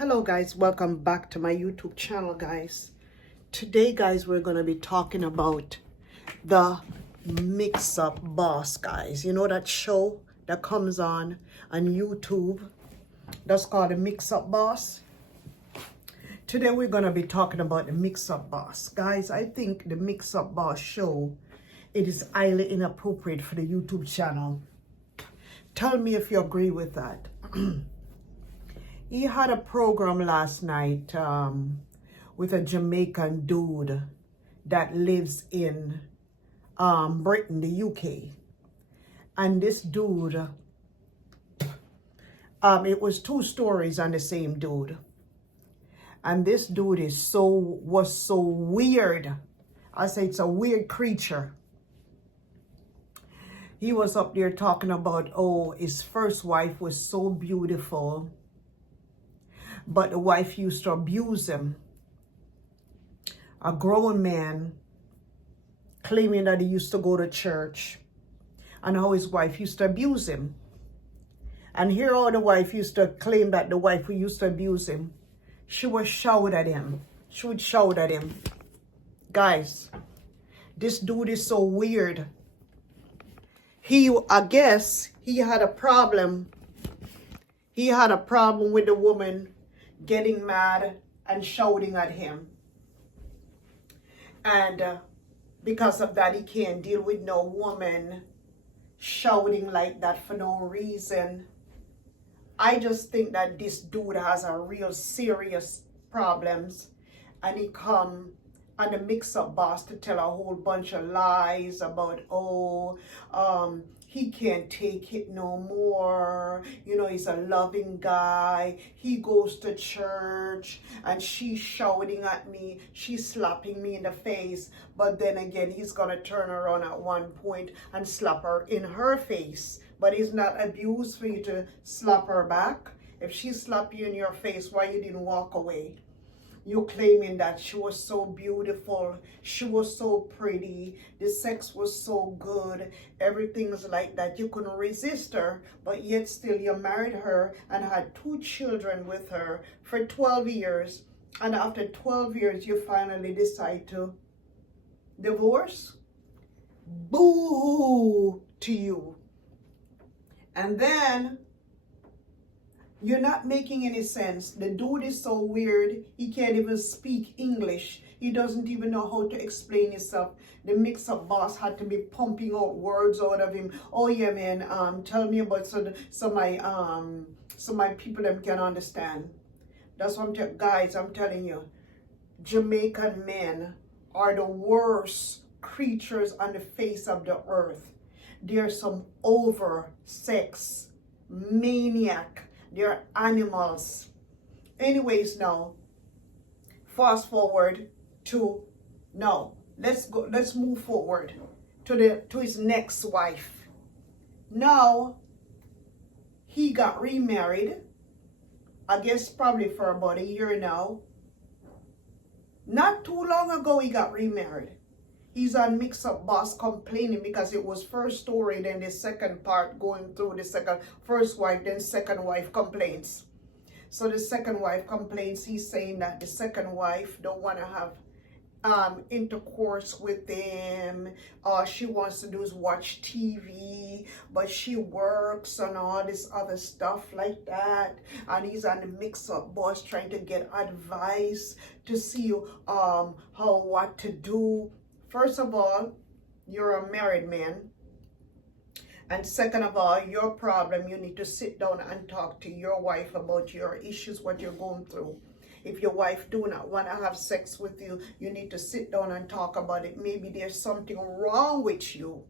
Hello guys, welcome back to my YouTube channel guys. Today guys, we're going to be talking about the Mix-Up Boss guys. You know that show that comes on YouTube that's called the Mix-Up Boss? Today we're going to be talking about the Mix-Up Boss. Guys, I think the Mix-Up Boss show, it is highly inappropriate for the YouTube channel. Tell me if you agree with that. He had a program last night with a Jamaican dude that lives in Britain, the UK. And this dude, it was two stories on the same dude. And this dude was so weird. I say it's a weird creature. He was up there talking about, oh, his first wife was so beautiful, but the wife used to abuse him. A grown man claiming that he used to go to church and how his wife used to abuse him. And here how the wife used to claim that the wife who used to abuse him, she would shout at him. She would shout at him. Guys, this dude is so weird. I guess he had a problem. He had a problem with the woman getting mad and shouting at him. And because of that, he can't deal with no woman shouting like that for no reason. I just think that this dude has a real serious problems, and he come on the Mix-Up Boss to tell a whole bunch of lies about, he can't take it no more. You know, he's a loving guy. He goes to church and she's shouting at me. She's slapping me in the face. But then again, he's going to turn around at one point and slap her in her face. But it's not abuse for you to slap her back. If she slapped you in your face, why you didn't walk away? You claiming that she was so beautiful, she was so pretty, the sex was so good, everything's like that. You couldn't resist her, but yet still you married her and had 2 children with her for 12 years. And after 12 years, you finally decide to divorce? Boo to you. And then you're not making any sense. The dude is so weird. He can't even speak English. He doesn't even know how to explain himself. The Mix-Up Boss had to be pumping out words out of him. Oh yeah, man. Tell me about so my people them can understand. That's what guys. I'm telling you, Jamaican men are the worst creatures on the face of the earth. They're some over-sex maniac. They're animals. Anyways, now, fast forward to now. Let's move forward to his next wife. Now, he got remarried. I guess probably for about a year now. Not too long ago, he got remarried. He's on Mix-Up Boss complaining because it was first story, then the second part going through the first wife, then second wife complains. So the second wife complains. He's saying that the second wife don't want to have intercourse with him. All she wants to do is watch TV, but she works and all this other stuff like that. And he's on the Mix-Up Boss trying to get advice to see what to do. First of all, you're a married man. And second of all, your problem, you need to sit down and talk to your wife about your issues, what you're going through. If your wife do not want to have sex with you, you need to sit down and talk about it. Maybe there's something wrong with you.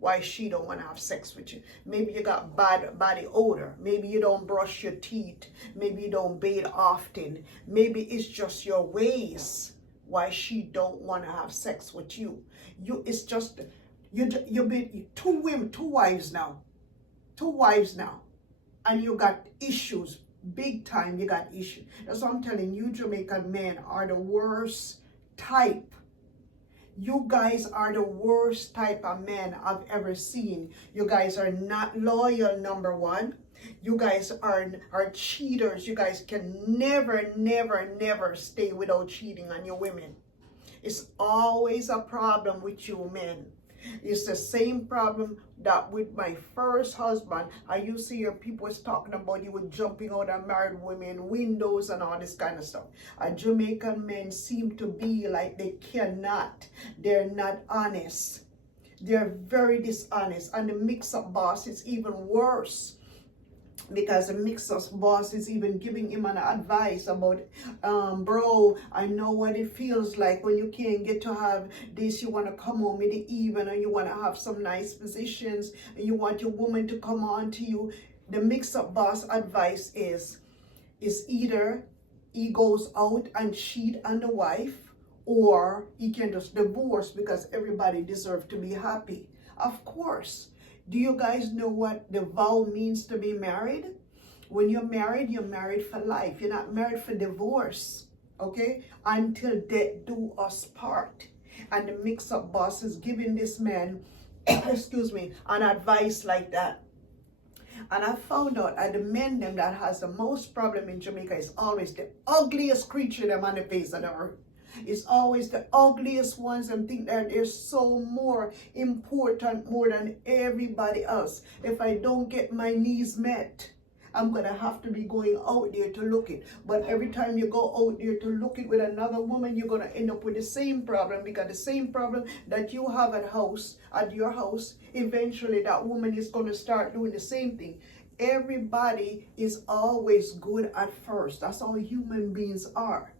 Why she don't want to have sex with you. Maybe you got bad body odor. Maybe you don't brush your teeth. Maybe you don't bathe often. Maybe it's just your ways. Why she don't want to have sex with you. It's just you've been 2 wives now, and you got issues, big time. You got issues. That's what I'm telling you. Jamaican men are the worst type. You guys are the worst type of men I've ever seen. You guys are not loyal, number one. You guys are cheaters. You guys can never, never, never stay without cheating on your women. It's always a problem with you men. It's the same problem that with my first husband. I used to hear people was talking about you were jumping out of married women windows and all this kind of stuff. Jamaican men seem to be like they cannot. They're not honest. They're very dishonest. And the mix-up boss is even worse. Because the mix-up boss is even giving him an advice about, bro, I know what it feels like when you can't get to have this. You want to come home in the evening and you want to have some nice positions and you want your woman to come on to you. The mix-up boss advice is either he goes out and cheat on the wife, or he can just divorce because everybody deserves to be happy. Of course. Do you guys know what the vow means to be married? When you're married for life. You're not married for divorce, okay? Until death do us part. And the mix-up boss is giving this man, excuse me, an advice like that. And I found out that the men them that has the most problem in Jamaica is always the ugliest creature them on the face of the earth. It's always the ugliest ones and think that they're so more important more than everybody else. If I don't get my needs met, I'm going to have to be going out there to look it. But every time you go out there to look it with another woman, you're going to end up with the same problem, because the same problem that you have at your house, eventually that woman is going to start doing the same thing. Everybody is always good at first. That's how human beings are.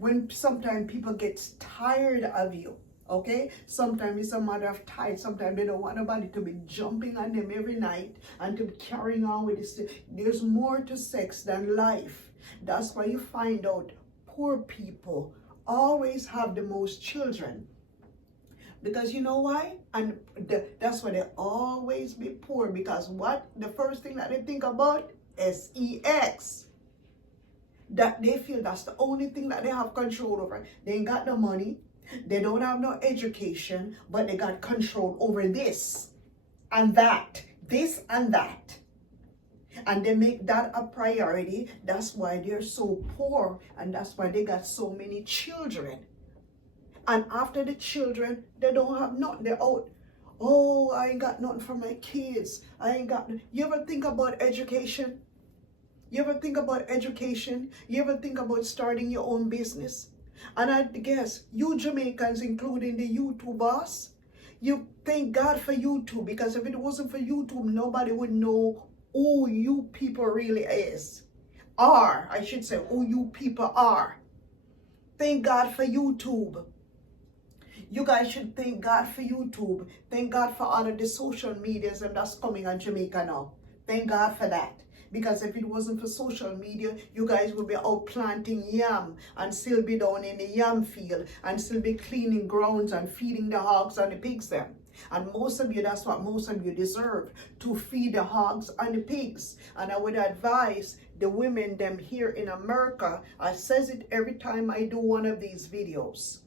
When sometimes people get tired of you, okay? Sometimes it's a matter of time. Sometimes they don't want nobody to be jumping on them every night and to be carrying on with this. There's more to sex than life. That's why you find out poor people always have the most children. Because you know why? And that's why they always be poor. Because what? The first thing that they think about is sex. That they feel that's the only thing that they have control over. They ain't got no money, they don't have no education, but they got control over this and that, this and that. And they make that a priority. That's why they're so poor, and that's why they got so many children. And after the children, they don't have nothing. They're out. Oh, I ain't got nothing for my kids. I ain't got. You ever think about education? You ever think about education? You ever think about starting your own business? And I guess you Jamaicans, including the YouTube boss, you thank God for YouTube, because if it wasn't for YouTube, nobody would know who you people really is. I should say who you people are. Thank God for YouTube. You guys should thank God for YouTube. Thank God for all of the social medias and that's coming on Jamaica now. Thank God for that. Because if it wasn't for social media, you guys would be out planting yam and still be down in the yam field and still be cleaning grounds and feeding the hogs and the pigs them. And most of you, that's what most of you deserve, to feed the hogs and the pigs. And I would advise the women them here in America, I says it every time I do one of these videos.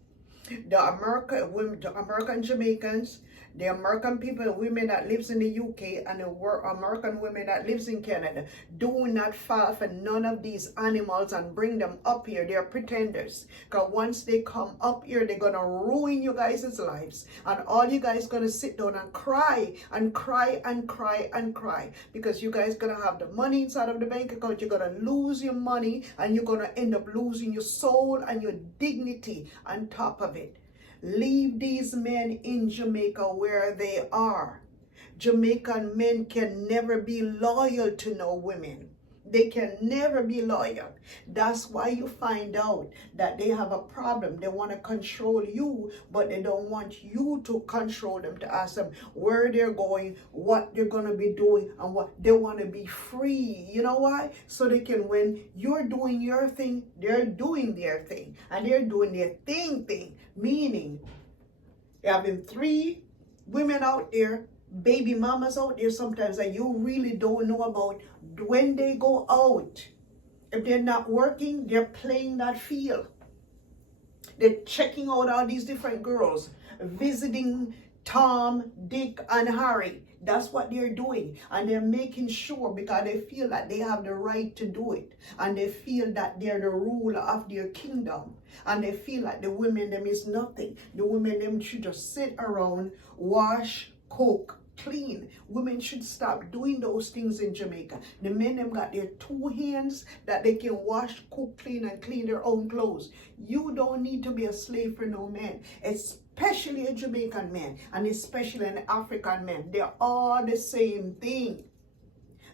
The American Jamaicans, the American people, the women that lives in the UK, and the American women that lives in Canada, do not fall for none of these animals and bring them up here. They're pretenders. Because once they come up here, they're going to ruin you guys' lives. And all you guys going to sit down and cry and cry and cry and cry. Because you guys going to have the money inside of the bank account. You're going to lose your money and you're going to end up losing your soul and your dignity on top of it. Leave these men in Jamaica where they are. Jamaican men can never be loyal to no women. They can never be loyal. That's why you find out that they have a problem. They want to control you, but they don't want you to control them, to ask them where they're going, what they're going to be doing, and what they want to be free. You know why? So they can, when you're doing your thing, they're doing their thing. And they're doing their thing. Meaning, there have been 3 women out there, baby mamas out there sometimes that you really don't know about. When they go out, if they're not working, they're playing that field. They're checking out all these different girls. visiting Tom, Dick, and Harry. That's what they're doing. And they're making sure because they feel that they have the right to do it. And they feel that they're the ruler of their kingdom. And they feel like the women them is nothing. The women them should just sit around, wash, cook, clean. Women should stop doing those things in Jamaica. The men them got their 2 hands that they can wash, cook, clean, and clean their own clothes. You don't need to be a slave for no man. Especially a Jamaican man and especially an African man. They're all the same thing.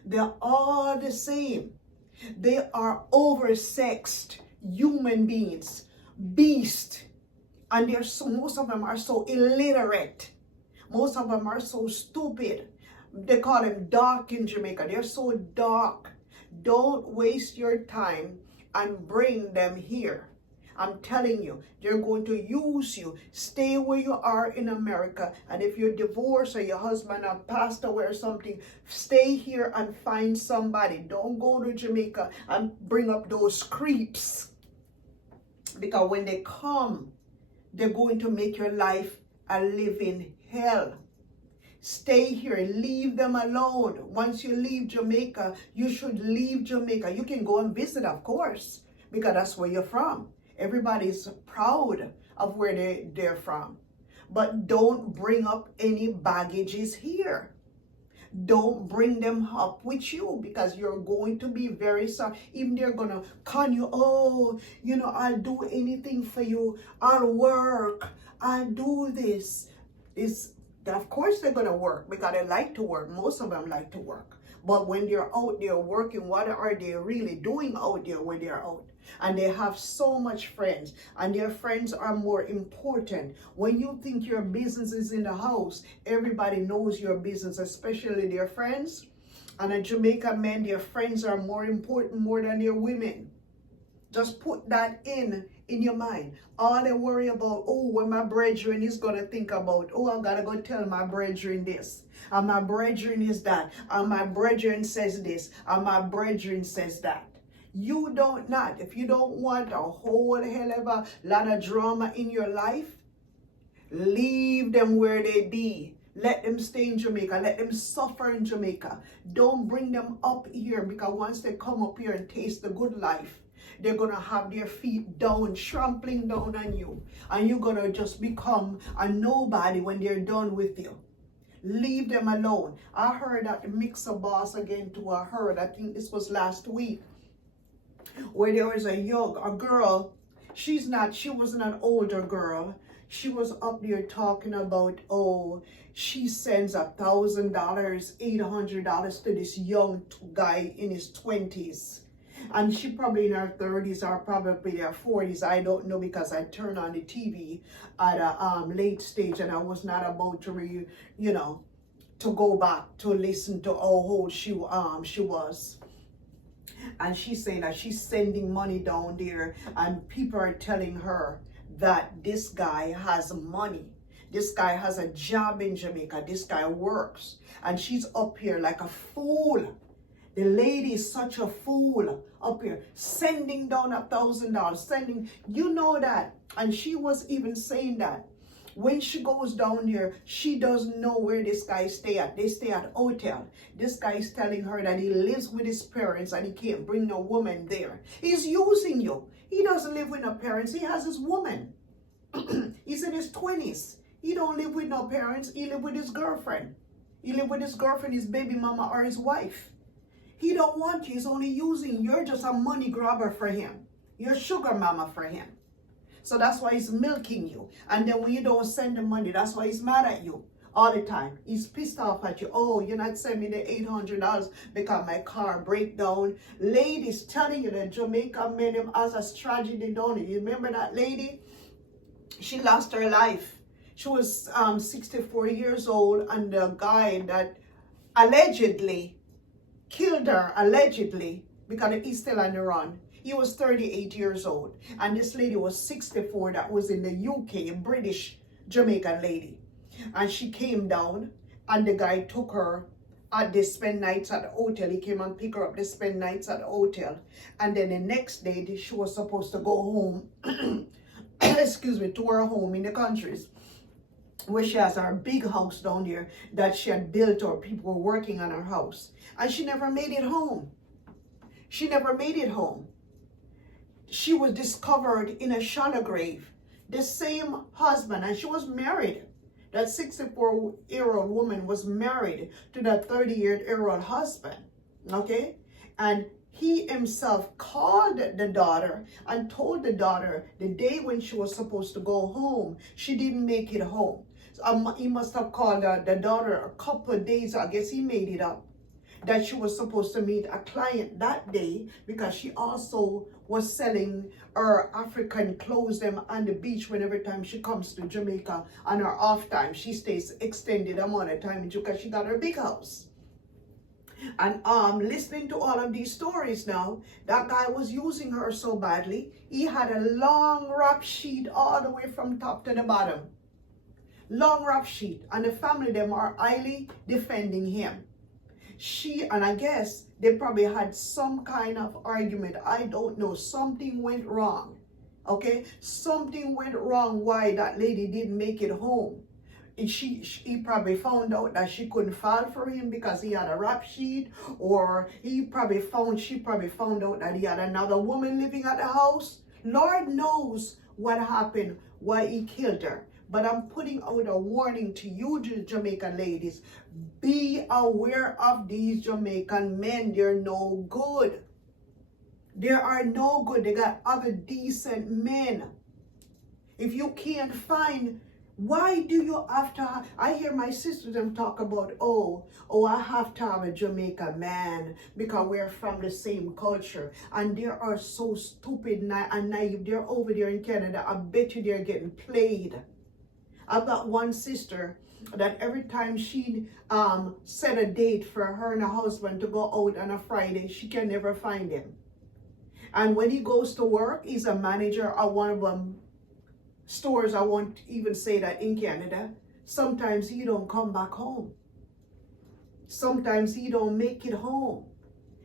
They're all the same. They are oversexed human beings, beasts, and most of them are so illiterate. Most of them are so stupid. They call them dark in Jamaica. They're so dark. Don't waste your time and bring them here. I'm telling you, they're going to use you. Stay where you are in America. And if you're divorced or your husband has passed away or something, stay here and find somebody. Don't go to Jamaica and bring up those creeps. Because when they come, they're going to make your life a living hell. Stay here. Leave them alone. Once you leave Jamaica, you should leave Jamaica. You can go and visit, of course, because that's where you're from. Everybody's proud of where they're from. But don't bring up any baggages here. Don't bring them up with you because you're going to be very sorry. Even they're going to con you. Oh, you know, I'll do anything for you. I'll work. I'll do this. Of course they're going to work because they like to work. Most of them like to work. But when they're out there working, what are they really doing out there when they're out? And they have so much friends, and their friends are more important. When you think your business is in the house, everybody knows your business, especially their friends. And a Jamaican man, their friends are more important more than their women. Just put that in your mind. All they worry about, oh, when my brethren is going to think about, oh, I got to go tell my brethren this. And my brethren is that. And my brethren says this. And my brethren says that. You don't not. If you don't want a whole hell of a lot of drama in your life, leave them where they be. Let them stay in Jamaica. Let them suffer in Jamaica. Don't bring them up here because once they come up here and taste the good life, they're going to have their feet down, trampling down on you. And you're going to just become a nobody when they're done with you. Leave them alone. I heard that the mixer boss again too. I think this was last week, where there was a girl. She wasn't an older girl. She was up there talking about, oh, she sends $1,000, $800 to this young guy in his 20s. And she probably in her 30s or probably her 40s. I don't know because I turned on the TV at a late stage and I was not about to to go back to listen to how old she was. And she's saying that she's sending money down there and people are telling her that this guy has money. This guy has a job in Jamaica. This guy works. And she's up here like a fool. The lady is such a fool up here, sending down $1,000, you know that. And she was even saying that when she goes down there, she doesn't know where this guy stay at. They stay at a hotel. This guy is telling her that he lives with his parents and he can't bring no woman there. He's using you. He doesn't live with no parents. He has his woman. He's in his 20s. He don't live with no parents. He live with his girlfriend. He live with his girlfriend, his baby mama, or his wife. He don't want you. He's only using you. You're just a money grabber for him. You're a sugar mama for him. So that's why he's milking you. And then when you don't send the money, that's why he's mad at you all the time. He's pissed off at you. Oh, you're not sending me the $800 because my car break down. Ladies telling you that Jamaica made him as a tragedy, don't you? You remember that lady? She lost her life. She was 64 years old, and the guy that allegedly killed her, because he's still on the run. He was 38 years old. And this lady was 64 that was in the UK, a British Jamaican lady. And she came down and the guy took her. They spend nights at the hotel. He came and picked her up. They spend nights at the hotel. And then the next day, she was supposed to go home, excuse me, to her home in the countries. where she has her big house down there that she had built, or people were working on her house. And she never made it home. She never made it home. She was discovered in a shallow grave. The same husband, and she was married. That 64-year-old woman was married to that 30-year-old husband. Okay? And he himself called the daughter and told the daughter the day when she was supposed to go home, she didn't make it home. So, he must have called the daughter a couple of days, I guess he made it up, that she was supposed to meet a client that day, because she also was selling her African clothes them on the beach whenever time she comes to Jamaica on her off time. She stays extended amount of time because she got her big house. And listening to all of these stories now, that guy was using her so badly. He had a long rap sheet all the way from top to the bottom. Long rap sheet. And the family, them are highly defending him. And I guess they probably had some kind of argument. I don't know. Something went wrong. Okay? Something went wrong why that lady didn't make it home. He probably found out that she couldn't file for him because he had a rap sheet, or she probably found out that he had another woman living at the house. Lord knows what happened, why he killed her. But I'm putting out a warning to you, Jamaican ladies. Be aware of these Jamaican men. They're no good. They are no good. They got other decent men. If you can't find, why do you have to have, I hear my sisters them talk about, I have to have a Jamaican man because we're from the same culture. And they are so stupid and naive. They're over there in Canada. I bet you they're getting played. I've got one sister that every time she set a date for her and her husband to go out on a Friday, she can never find him. And when he goes to work, he's a manager at one of them stores, I won't even say that, in Canada. Sometimes he don't come back home. Sometimes he don't make it home.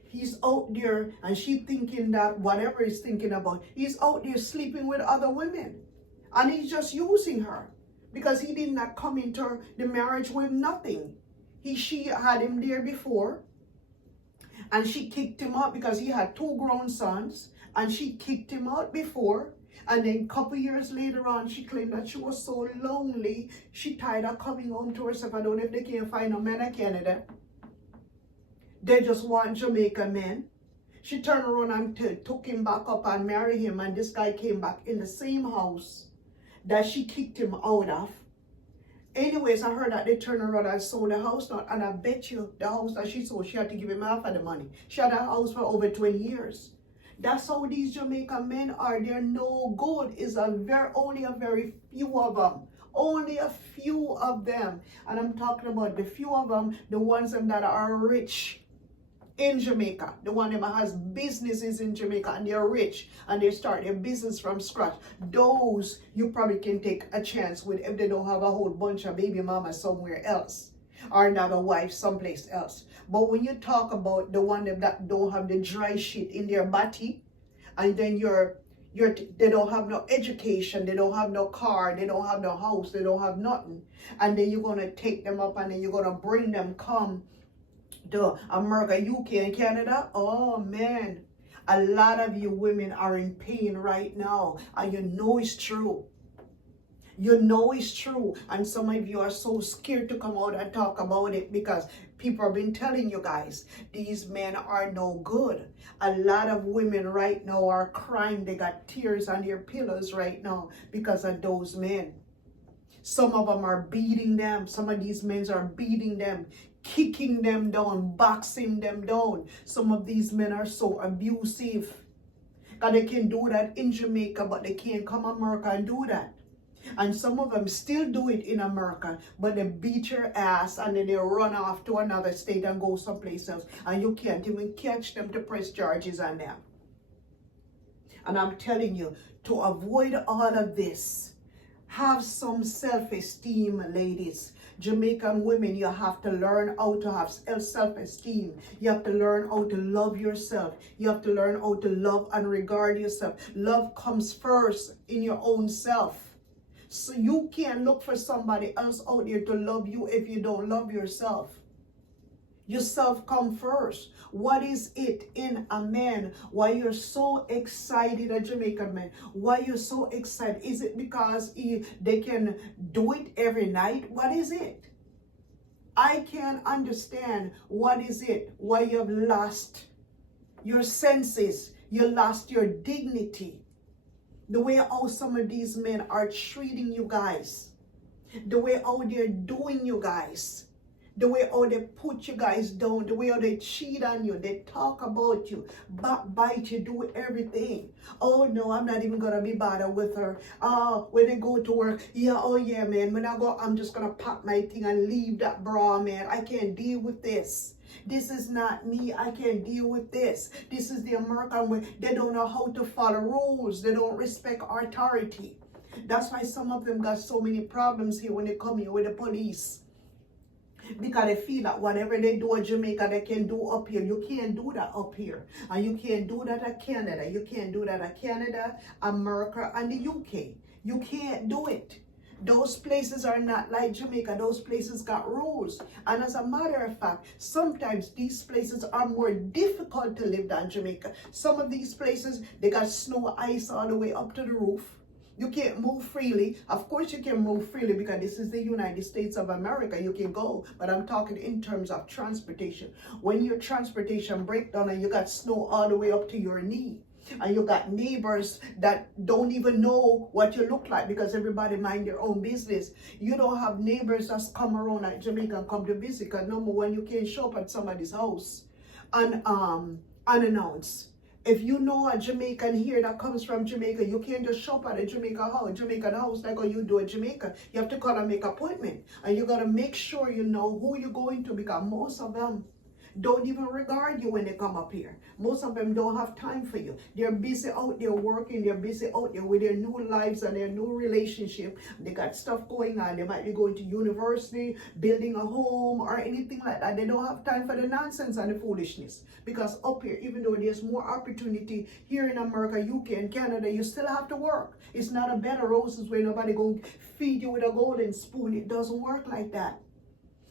He's out there, and she thinking that whatever he's thinking about, he's out there sleeping with other women. And he's just using her. Because he did not come into the marriage with nothing. She had him there before. And she kicked him out because he had 2 grown sons. And she kicked him out before. And then a couple years later on, she claimed that she was so lonely. She tired of coming home to herself. I don't know if they can't find a man in Canada. They just want Jamaican men. She turned around and took him back up and married him. And this guy came back in the same house that she kicked him out of. Anyways, I heard that they turned around and sold the house now, and I bet you the house that she sold, she had to give him half of the money. She had a house for over 20 years. That's how these Jamaican men are. They're no good. It's only a very few of them. Only a few of them. And I'm talking about the few of them, the ones that are rich in Jamaica, the one that has businesses in Jamaica and they're rich and they start their business from scratch. Those you probably can take a chance with if they don't have a whole bunch of baby mamas somewhere else or another wife someplace else. But when you talk about the one that don't have the dry shit in their body, and then they don't have no education, they don't have no car, they don't have no house, they don't have nothing, and then you're gonna take them up and then you're gonna bring them come to America, UK, and Canada. Oh man, a lot of you women are in pain right now, and you know it's true. You know it's true, and some of you are so scared to come out and talk about it because people have been telling you guys these men are no good. A lot of women right now are crying. They got tears on their pillows right now because of those men. Some of them are beating them. Some of these men are beating them, kicking them down, boxing them down. Some of these men are so abusive. God, they can do that in Jamaica, but they can't come to America and do that. And some of them still do it in America, but they beat your ass and then they run off to another state and go someplace else. And you can't even catch them to press charges on them. And I'm telling you, to avoid all of this, have some self-esteem, ladies. Jamaican women, you have to learn how to have self-esteem. You have to learn how to love yourself. You have to learn how to love and regard yourself. Love comes first in your own self. So you can't look for somebody else out there to love you if you don't love yourself. Yourself come first. What is it in a man? Why you're so excited, a Jamaican man? Why you're so excited? Is it because they can do it every night? What is it? I can't understand what is it. Why you've lost your senses. You lost your dignity. The way how some of these men are treating you guys. The way how they're doing you guys. The way how they put you guys down, the way how they cheat on you, they talk about you, backbite you, do everything. Oh no, I'm not even gonna be bothered with her. When they go to work, yeah, oh yeah, man, when I go, I'm just gonna pack my thing and leave that bra, man. I can't deal with this. This is not me. I can't deal with this. This is the American way. They don't know how to follow rules. They don't respect authority. That's why some of them got so many problems here when they come here with the police. Because they feel that whatever they do in Jamaica, they can do up here. You can't do that up here. And you can't do that at Canada. You can't do that at Canada, America, and the UK. You can't do it. Those places are not like Jamaica. Those places got rules. And as a matter of fact, sometimes these places are more difficult to live than Jamaica. Some of these places, they got snow, ice all the way up to the roof. You can't move freely. Of course you can move freely because this is the United States of America. You can go. But I'm talking in terms of transportation. When your transportation breaks down and you got snow all the way up to your knee, and you got neighbors that don't even know what you look like because everybody mind their own business. You don't have neighbors that's come around at Jamaica and come to visit because number one, you can't show up at somebody's house unannounced. If you know a Jamaican here that comes from Jamaica, you can't just shop at a Jamaican house like how you do in Jamaica. You have to call and make an appointment. And you got to make sure you know who you're going to because most of them don't even regard you when they come up here. Most of them don't have time for you. They're busy out there working. They're busy out there with their new lives and their new relationship. They got stuff going on. They might be going to university, building a home or anything like that. They don't have time for the nonsense and the foolishness. Because up here, even though there's more opportunity here in America, UK and Canada, you still have to work. It's not a bed of roses where nobody going to feed you with a golden spoon. It doesn't work like that.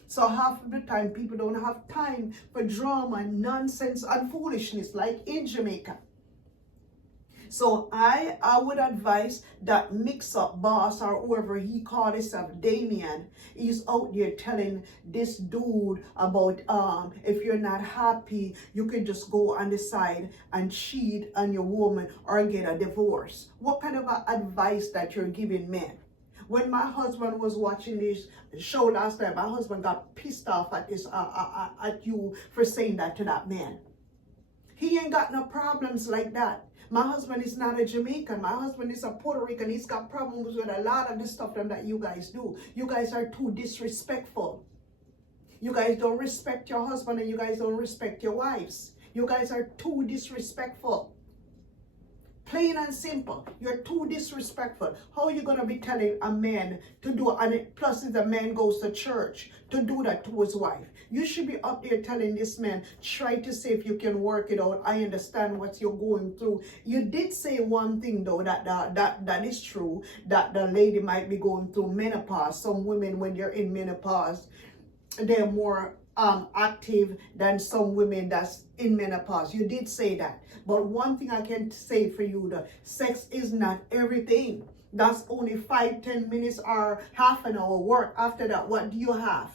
So half of the time, people don't have time for drama, nonsense, and foolishness like in Jamaica. So I would advise that mix-up boss or whoever he called himself, Damien, is out there telling this dude about if you're not happy, you can just go on the side and cheat on your woman or get a divorce. What kind of advice that you're giving men? When my husband was watching this show last night, my husband got pissed off at this at you for saying that to that man. He ain't got no problems like that. My husband is not a Jamaican. My husband is a Puerto Rican. He's got problems with a lot of the stuff that you guys do. You guys are too disrespectful. You guys don't respect your husband and you guys don't respect your wives. You guys are too disrespectful. Plain and simple. You're too disrespectful. How are you going to be telling a man to do, and plus if the man goes to church, to do that to his wife? You should be up there telling this man, try to see if you can work it out. I understand what you're going through. You did say one thing though, that is true, that the lady might be going through menopause. Some women, when they're in menopause, they're more active than some women that's in menopause. You did say that. But one thing I can say for you, the sex is not everything. That's only 5-10 minutes or half an hour work. After that, what do you have?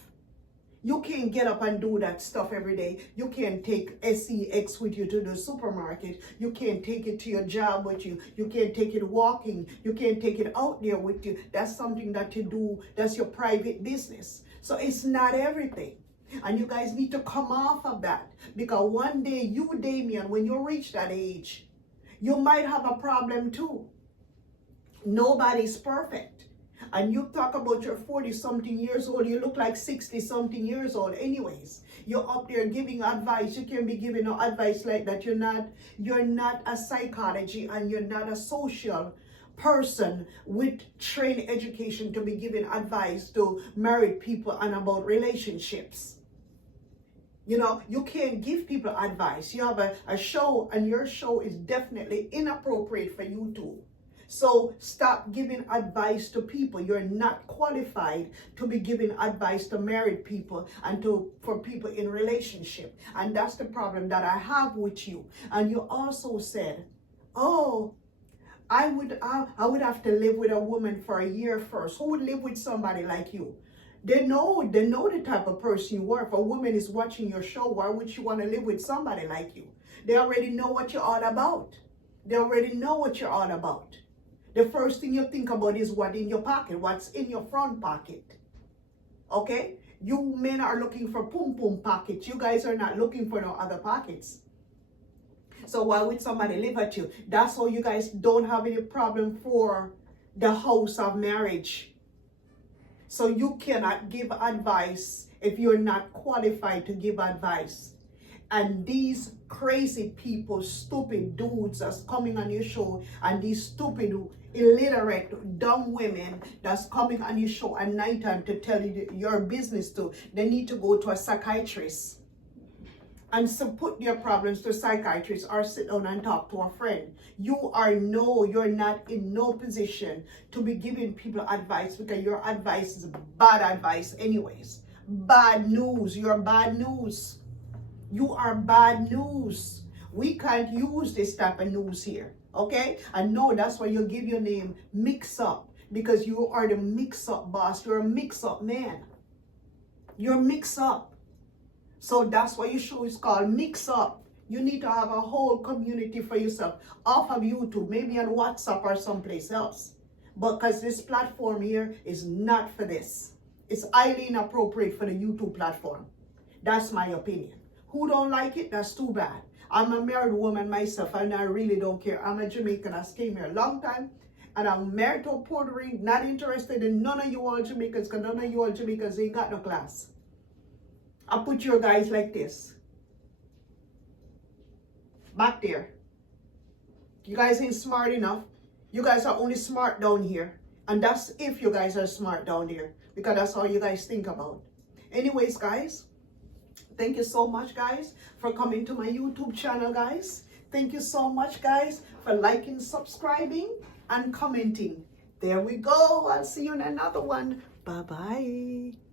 You can't get up and do that stuff every day. You can't take SEX with you to the supermarket. You can't take it to your job with you. You can't take it walking. You can't take it out there with you. That's something that you do. That's your private business. So it's not everything. And you guys need to come off of that. Because one day you, Damien, when you reach that age, you might have a problem too. Nobody's perfect. And you talk about your 40-something years old, you look like 60-something years old anyways. You're up there giving advice. You can be giving no advice like that. You're not a psychology and you're not a social person with trained education to be giving advice to married people and about relationships. You know, you can't give people advice. You have a show and your show is definitely inappropriate for you too. So stop giving advice to people. You're not qualified to be giving advice to married people and for people in relationship. And that's the problem that I have with you. And you also said, oh, I would have to live with a woman for a year first. Who would live with somebody like you? They know the type of person you are. If a woman is watching your show, why would she want to live with somebody like you? They already know what you're all about. They already know what you're all about. The first thing you think about is what's in your pocket, what's in your front pocket. Okay? You men are looking for pum pum pockets. You guys are not looking for no other pockets. So why would somebody live at you? That's why you guys don't have any problem for the house of marriage. So you cannot give advice if you're not qualified to give advice. And these crazy people, stupid dudes that's coming on your show, and these stupid, illiterate, dumb women that's coming on your show at nighttime to tell you your business to, they need to go to a psychiatrist. And so put your problems to a psychiatrist or sit down and talk to a friend. You're not in no position to be giving people advice, because your advice is bad advice anyways. Bad news. You're bad news. You are bad news. We can't use this type of news here. Okay? And no, that's why you give your name Mix Up, because you are the mix up boss. You're a mix up man. You're mix up. So that's why your show is called Mix Up. You need to have a whole community for yourself off of YouTube, maybe on WhatsApp or someplace else. Because this platform here is not for this. It's highly inappropriate for the YouTube platform. That's my opinion. Who don't like it, that's too bad. I'm a married woman myself, and I really don't care. I'm a Jamaican. I came here a long time, and I'm married to a Puerto Rican, not interested in none of you all Jamaicans, because none of you all Jamaicans ain't got no class. I put your guys like this. Back there. You guys ain't smart enough. You guys are only smart down here. And that's if you guys are smart down there, because that's all you guys think about. Anyways, guys, thank you so much, guys, for coming to my YouTube channel, guys. Thank you so much, guys, for liking, subscribing, and commenting. There we go. I'll see you in another one. Bye-bye.